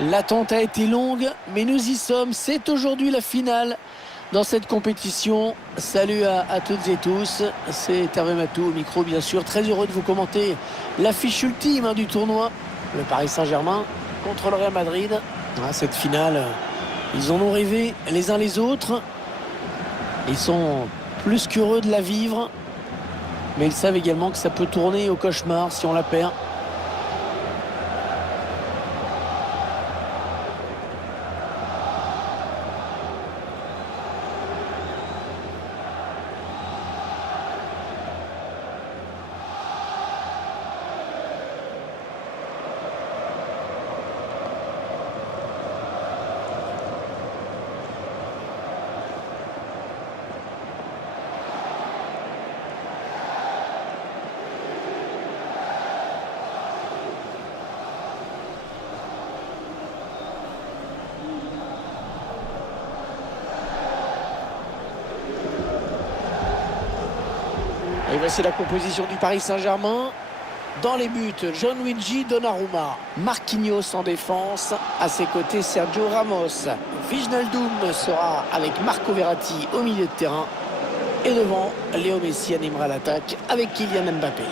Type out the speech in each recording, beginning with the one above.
L'attente a été longue, mais nous y sommes. C'est aujourd'hui la finale dans cette compétition. Salut à toutes et tous. C'est Hervé Matou au micro, bien sûr. Très heureux de vous commenter l'affiche ultime du tournoi. Le Paris Saint-Germain contre le Real Madrid. Cette finale, ils en ont rêvé les uns les autres. Ils sont plus qu'heureux de la vivre. Mais ils savent également que ça peut tourner au cauchemar si on la perd. Et voici la composition du Paris Saint-Germain. Dans les buts, Gianluigi Donnarumma, Marquinhos en défense. À ses côtés, Sergio Ramos. Wijnaldum sera avec Marco Verratti au milieu de terrain. Et devant, Léo Messi animera l'attaque avec Kylian Mbappé.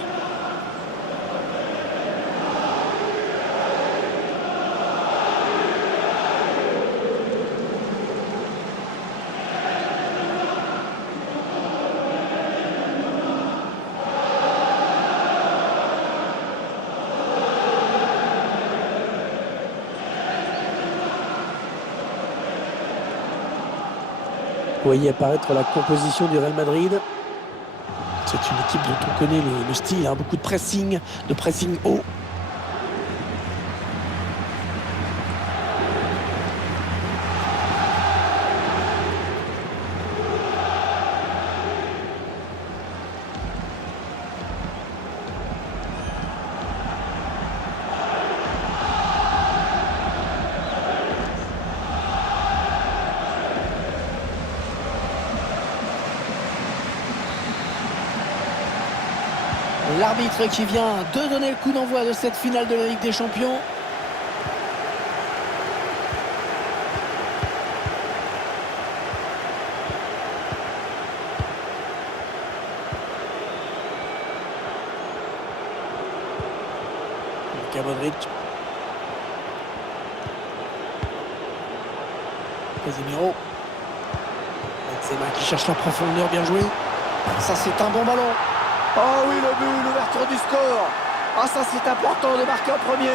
Vous voyez apparaître la composition du Real Madrid. C'est une équipe dont on connaît le style, beaucoup de pressing haut. L'arbitre qui vient de donner le coup d'envoi de cette finale de la Ligue des Champions. Luka Modric. Casemiro. Benzema qui cherche la profondeur, bien joué. Ça, c'est un bon ballon. Oh oui, le but, l'ouverture du score. Ah, ça c'est important de marquer en premier.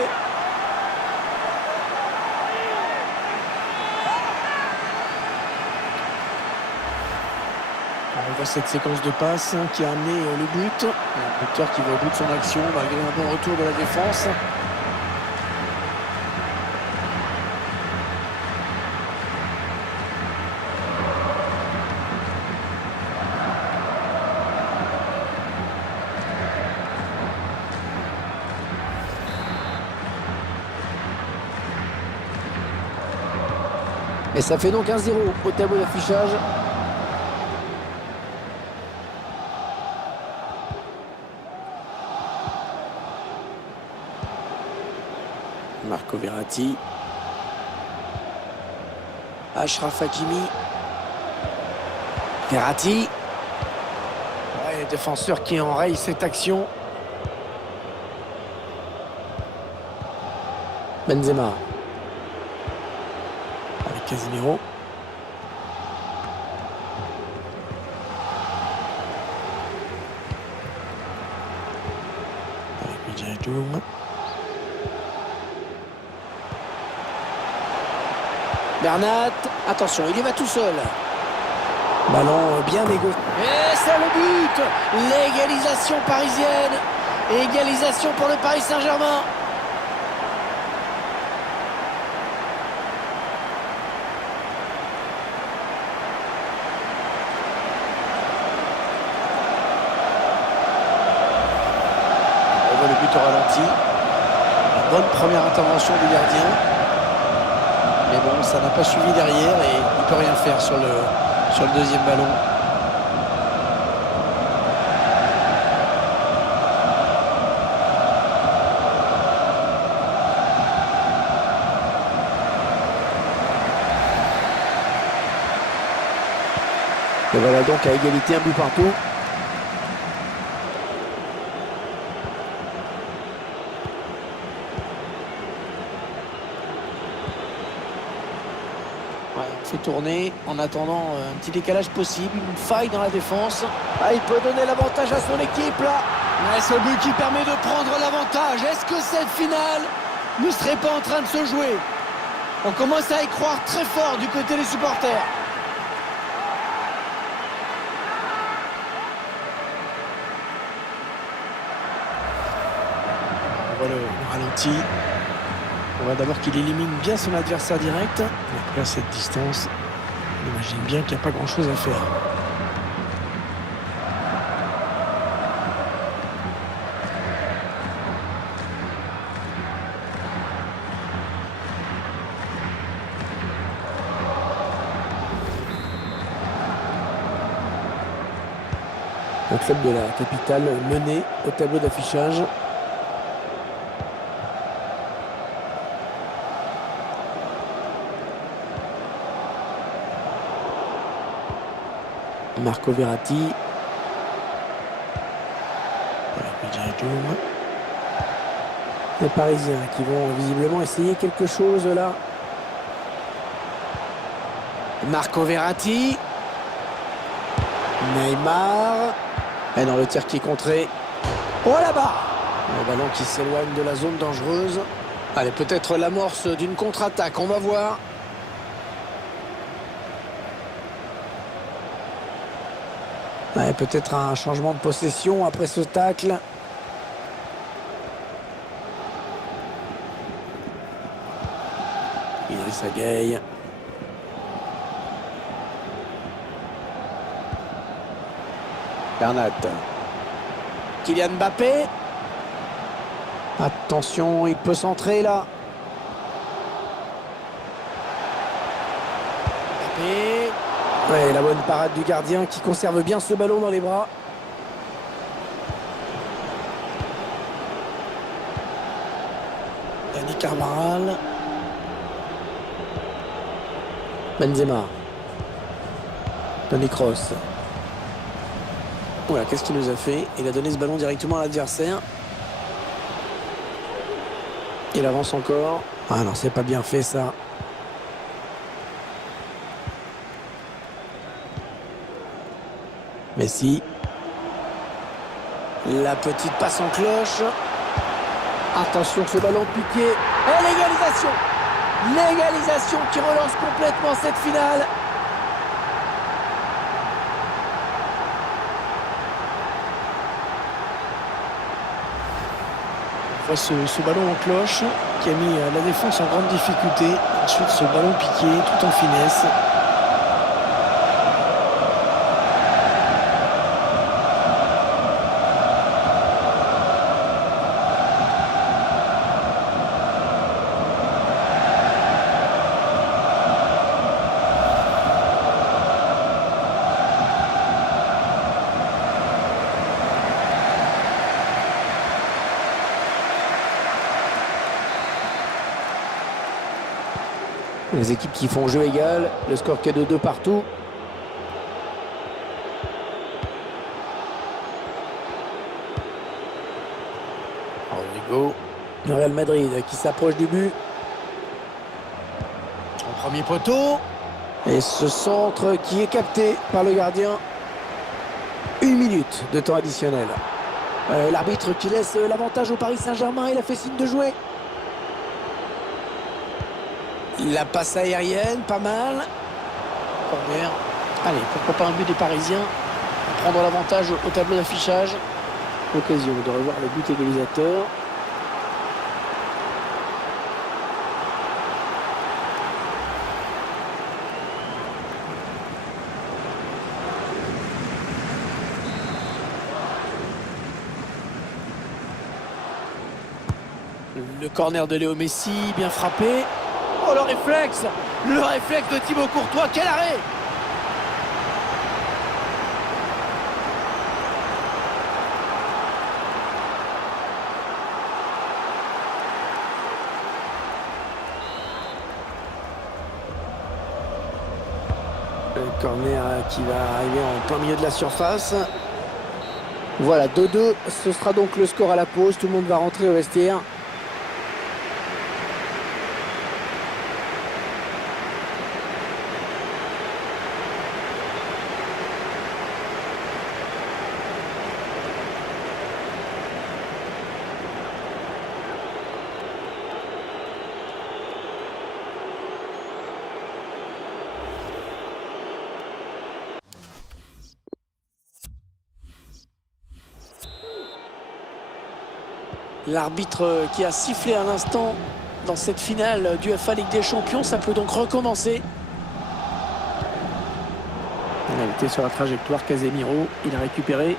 On voit cette séquence de passes qui a amené le but. Un buteur qui va au bout de son action malgré un bon retour de la défense. Et ça fait donc 1-0 au tableau d'affichage. Marco Verratti. Achraf Hakimi. Verratti. Ouais, défenseur qui enraye cette action. Benzema. Avec Casemiro. Avec Wijnaldum. Bernat, attention, il y va tout seul. Ballon bien négocié. Et c'est le but. L'égalisation parisienne. Égalisation pour le Paris Saint-Germain. On voit le but au ralenti. Une bonne première intervention du gardien. Mais bon, ça n'a pas suivi derrière et il ne peut rien faire sur le deuxième ballon. Et voilà donc à égalité, un but partout. Ouais, on fait tourner en attendant un petit décalage possible, une faille dans la défense. Ah, il peut donner l'avantage à son équipe là. Ouais, ce but qui permet de prendre l'avantage. Est-ce que cette finale ne serait pas en train de se jouer? On commence à y croire très fort du côté des supporters. On voit le ralenti. On voit d'abord qu'il élimine bien son adversaire direct. Et après, à cette distance, on imagine bien qu'il n'y a pas grand-chose à faire. Le club de la capitale mené au tableau d'affichage. Marco Verratti. Les Parisiens qui vont visiblement essayer quelque chose là. Marco Verratti. Neymar. Et dans le tir qui est contré. Oh là-bas! Le ballon qui s'éloigne de la zone dangereuse. Allez, peut-être l'amorce d'une contre-attaque, on va voir. Ouais, peut-être un changement de possession après ce tacle. Idrissa Gueye. Bernat. Kylian Mbappé. Attention, il peut centrer là. Mbappé. Ouais, la bonne parade du gardien qui conserve bien ce ballon dans les bras. Dani Carvajal. Benzema. Toni Kroos. Voilà, qu'est-ce qu'il nous a fait? Il a donné ce ballon directement à l'adversaire. Il avance encore. Ah non, c'est pas bien fait ça. Messi. La petite passe en cloche. Attention, ce ballon piqué. Et l'égalisation! L'égalisation qui relance complètement cette finale. On voit ce ballon en cloche qui a mis la défense en grande difficulté. Ensuite, ce ballon piqué tout en finesse. Les équipes qui font jeu égal, le score qui est de 2 partout. Rodrigo. Le Real Madrid qui s'approche du but. En premier poteau. Et ce centre qui est capté par le gardien. 1 minute de temps additionnel. L'arbitre qui laisse l'avantage au Paris Saint-Germain, il a fait signe de jouer. La passe aérienne, pas mal. Corner. Allez, pourquoi pas un but des Parisiens. Prendre l'avantage au tableau d'affichage. L'occasion de revoir le but égalisateur. Le corner de Léo Messi, bien frappé. Oh, le réflexe de Thibaut Courtois, quel arrêt! Le corner qui va arriver en plein milieu de la surface. Voilà, 2-2. Ce sera donc le score à la pause. Tout le monde va rentrer au vestiaire. L'arbitre qui a sifflé à l'instant dans cette finale du UEFA Ligue des Champions, ça peut donc recommencer. Il a été sur la trajectoire, Casemiro, il a récupéré.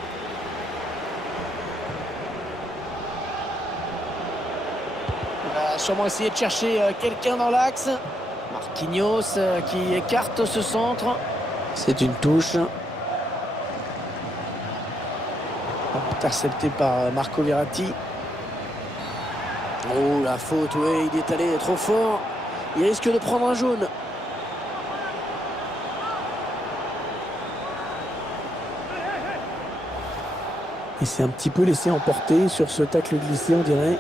Il va sûrement essayer de chercher quelqu'un dans l'axe. Marquinhos qui écarte ce centre. C'est une touche. Intercepté par Marco Verratti. Oh, la faute, oui, il est allé trop fort. Il risque de prendre un jaune. Il s'est un petit peu laissé emporter sur ce tacle glissé, on dirait.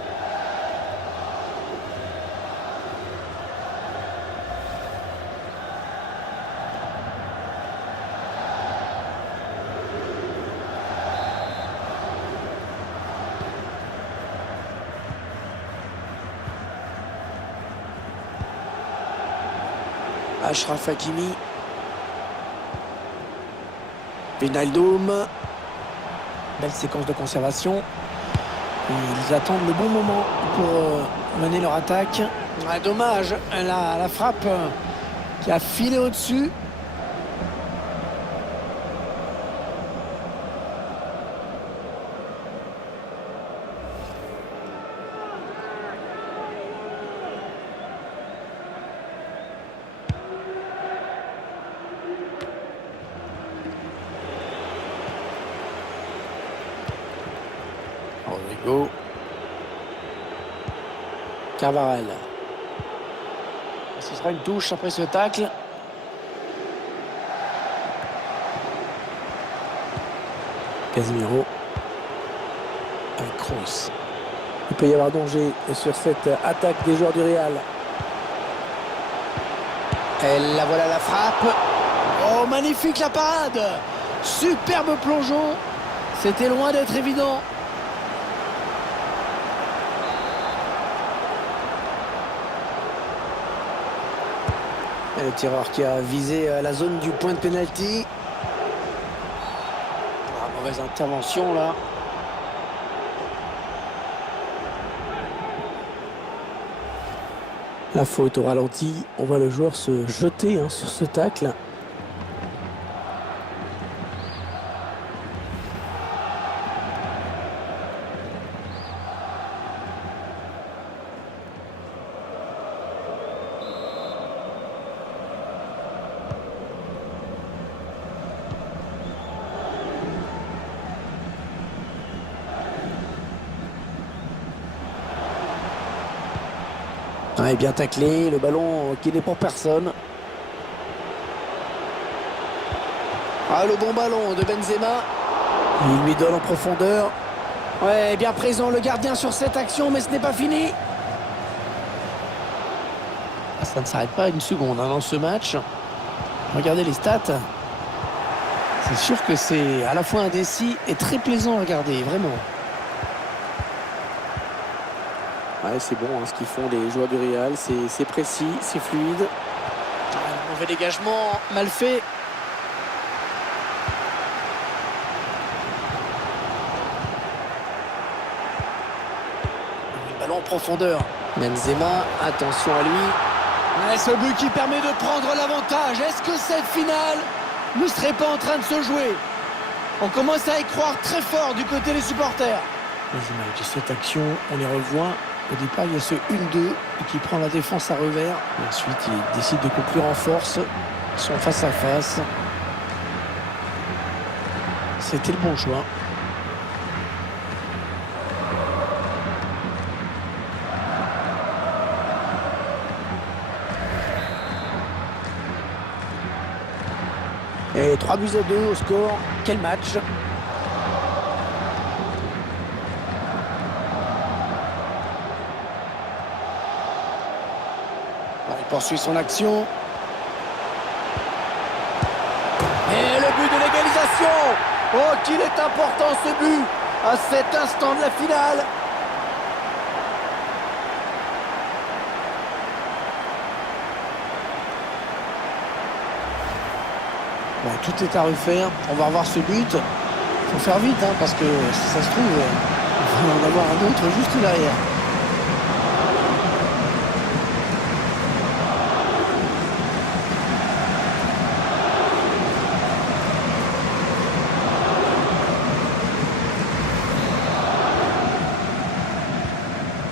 Achraf Hakimi. Wijnaldum. Belle séquence de conservation. Et ils attendent le bon moment pour mener leur attaque. Ah, dommage, la frappe qui a filé au-dessus. Rodrigo. Carvajal. Ce sera une touche après ce tacle. Casemiro. Avec Kroos. Il peut y avoir danger sur cette attaque des joueurs du Real. Et là voilà la frappe. Oh, magnifique la parade. Superbe plongeon. C'était loin d'être évident. Et le tireur qui a visé la zone du point de pénalty. Ah, mauvaise intervention là. La faute au ralenti. On voit le joueur se jeter sur ce tacle. Ouais, bien taclé, le ballon qui n'est pour personne. Ah, le bon ballon de Benzema. Il lui donne en profondeur. Ouais, bien présent le gardien sur cette action, mais ce n'est pas fini. Ça ne s'arrête pas une seconde dans ce match. Regardez les stats. C'est sûr que c'est à la fois indécis et très plaisant à regarder, vraiment. Ouais, c'est bon ce qu'ils font les joueurs du Real, c'est précis, c'est fluide. Un mauvais dégagement, mal fait. Le ballon en profondeur. Benzema, attention à lui. Ouais, ce but qui permet de prendre l'avantage. Est-ce que cette finale ne serait pas en train de se jouer? On commence à y croire très fort du côté des supporters. Les images de cette action, on les revoit. Au départ, il y a ce 1-2 qui prend la défense à revers. Et ensuite, il décide de conclure en force. Ils sont face à face. C'était le bon choix. Et 3-2 au score. Quel match! Il poursuit son action. Et le but de l'égalisation! Oh, qu'il est important ce but à cet instant de la finale! Bon, tout est à refaire. On va revoir ce but. Faut faire vite, hein, parce que si ça se trouve, on va en avoir un autre juste derrière.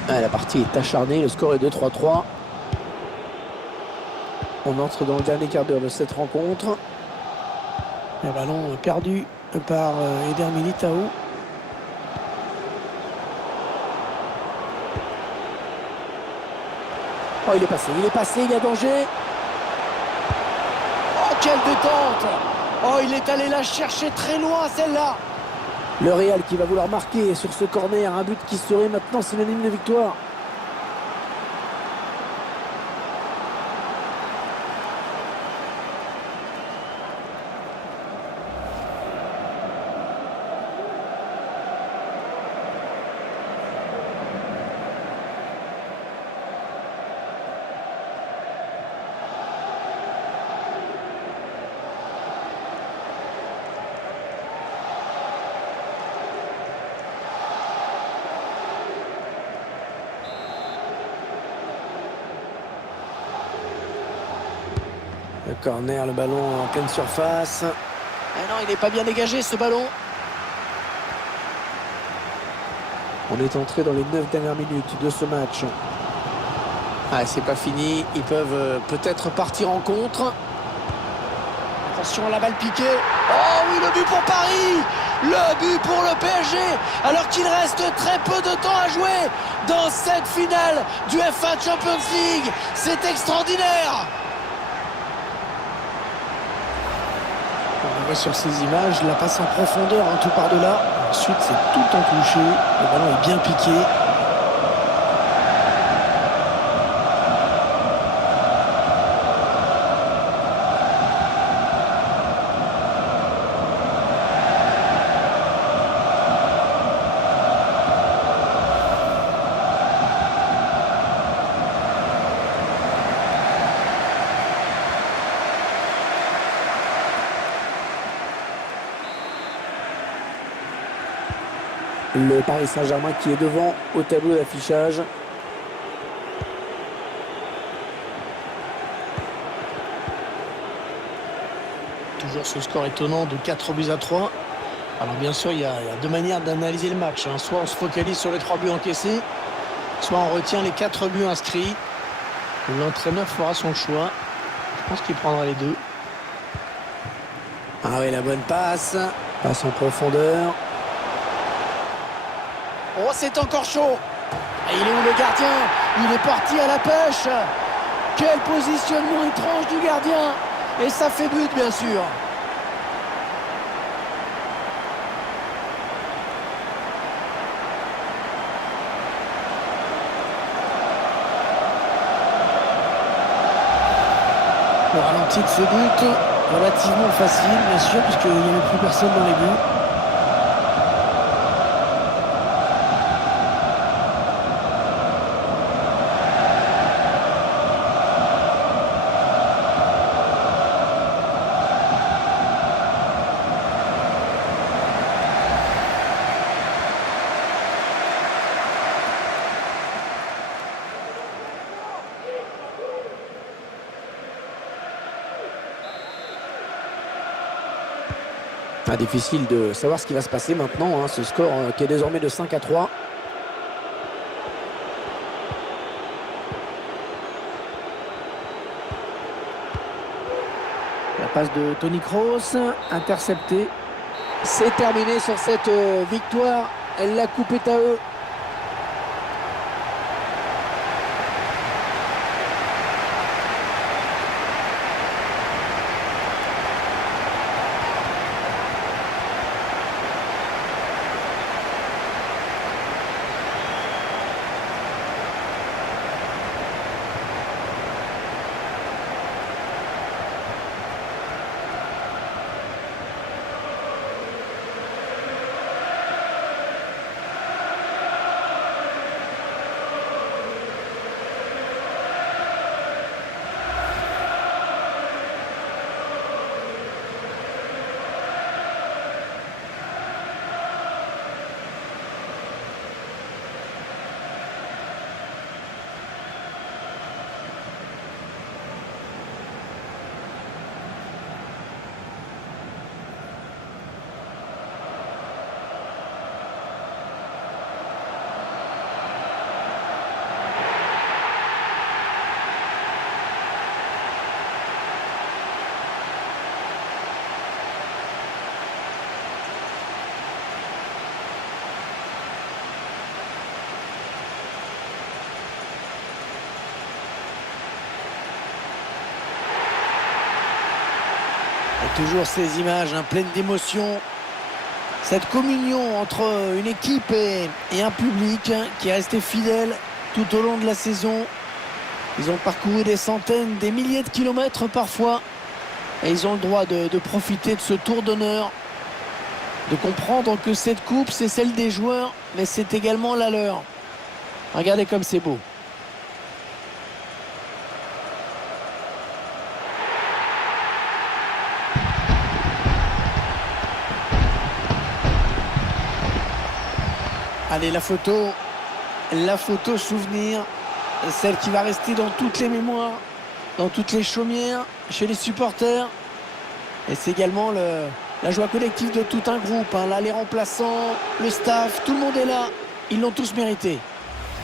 Ah, la partie est acharnée, le score est de 3-3. On entre dans le dernier quart d'heure de cette rencontre. Le ballon perdu par Eder Militao. Oh, il est passé, il y a danger. Oh, quelle détente! Oh, il est allé la chercher très loin, celle-là. Le Real qui va vouloir marquer sur ce corner, un but qui serait maintenant synonyme de victoire. Le corner, le ballon en pleine surface. Ah non, il n'est pas bien dégagé ce ballon. On est entré dans les 9 dernières minutes de ce match. Ah, c'est pas fini. Ils peuvent peut-être partir en contre. Attention à la balle piquée. Oh oui, le but pour Paris! Le but pour le PSG! Alors qu'il reste très peu de temps à jouer dans cette finale du FA Champions League. C'est extraordinaire! On voit sur ces images la passe en profondeur, hein, tout par-delà. Ensuite, c'est tout en touché. Le ballon est bien piqué. Le Paris Saint-Germain qui est devant au tableau d'affichage. Toujours ce score étonnant de 4-3. Alors bien sûr, il y a deux manières d'analyser le match, hein. Soit on se focalise sur les 3 buts encaissés, soit on retient les 4 buts inscrits. L'entraîneur fera son choix. Je pense qu'il prendra les deux. Ah oui, la bonne passe. Passe en profondeur. Oh, c'est encore chaud. Et il est où le gardien? Il est parti à la pêche. Quel positionnement étrange du gardien. Et ça fait but, bien sûr. Le ralenti de ce but, relativement facile, bien sûr, puisqu'il n'y avait plus personne dans les buts. Ah, difficile de savoir ce qui va se passer maintenant, hein, ce score qui est désormais de 5-3. La passe de Toni Kroos, interceptée. C'est terminé sur cette victoire. La coupe est à eux. Toujours ces images pleines d'émotion. Cette communion entre une équipe et un public qui est resté fidèle tout au long de la saison. Ils ont parcouru des centaines, des milliers de kilomètres parfois. Et ils ont le droit de profiter de ce tour d'honneur. De comprendre que cette coupe, c'est celle des joueurs, mais c'est également la leur. Regardez comme c'est beau. Allez, la photo souvenir, celle qui va rester dans toutes les mémoires, dans toutes les chaumières, chez les supporters. Et c'est également la joie collective de tout un groupe. Là, les remplaçants, le staff, tout le monde est là. Ils l'ont tous mérité.